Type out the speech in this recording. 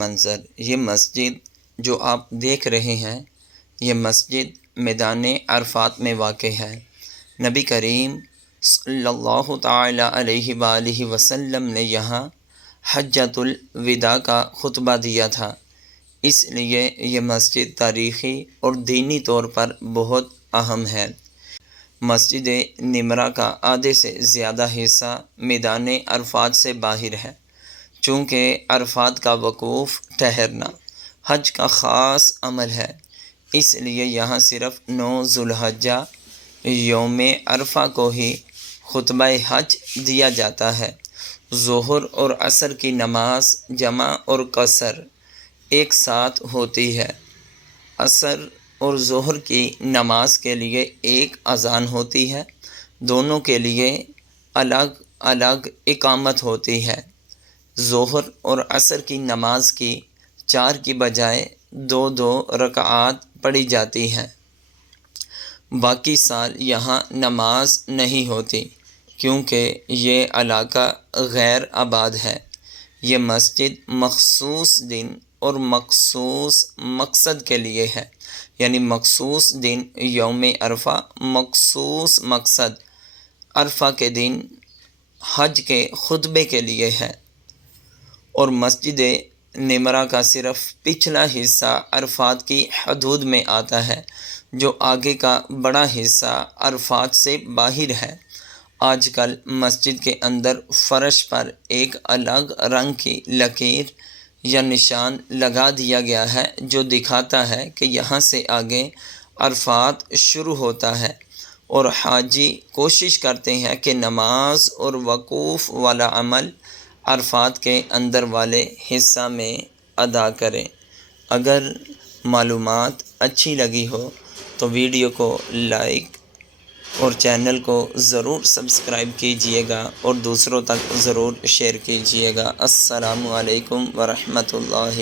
منظر، یہ مسجد جو آپ دیکھ رہے ہیں یہ مسجد میدان عرفات میں واقع ہے۔ نبی کریم صلی اللہ تعالی علیہ وآلہ وسلم نے یہاں حجۃ الوداع کا خطبہ دیا تھا، اس لیے یہ مسجد تاریخی اور دینی طور پر بہت اہم ہے۔ مسجد نمرہ کا آدھے سے زیادہ حصہ میدان عرفات سے باہر ہے۔ چونکہ عرفات کا وقوف ٹھہرنا حج کا خاص عمل ہے، اس لیے یہاں صرف 9 ذو الحجہ یوم عرفہ کو ہی خطبہ حج دیا جاتا ہے۔ ظہر اور عصر کی نماز جمع اور قصر ایک ساتھ ہوتی ہے۔ عصر اور ظہر کی نماز کے لیے ایک اذان ہوتی ہے، دونوں کے لیے الگ الگ اقامت ہوتی ہے۔ ظہر اور عصر کی نماز کی 4 کی بجائے 2 رکعات پڑھی جاتی ہیں۔ باقی سال یہاں نماز نہیں ہوتی کیونکہ یہ علاقہ غیر آباد ہے۔ یہ مسجد مخصوص دن اور مخصوص مقصد کے لیے ہے، یعنی مخصوص دن یوم عرفہ، مخصوص مقصد عرفہ کے دن حج کے خطبے کے لیے ہے، اور مسجد نمرہ کا صرف پچھلا حصہ عرفات کی حدود میں آتا ہے، جو آگے کا بڑا حصہ عرفات سے باہر ہے۔ آج کل مسجد کے اندر فرش پر ایک الگ رنگ کی لکیر یا نشان لگا دیا گیا ہے جو دکھاتا ہے کہ یہاں سے آگے عرفات شروع ہوتا ہے، اور حاجی کوشش کرتے ہیں کہ نماز اور وقوف والا عمل عرفات کے اندر والے حصہ میں ادا کریں۔ اگر معلومات اچھی لگی ہو تو ویڈیو کو لائک اور چینل کو ضرور سبسکرائب کیجئے گا اور دوسروں تک ضرور شیئر کیجئے گا۔ السلام علیکم ورحمۃ اللہ۔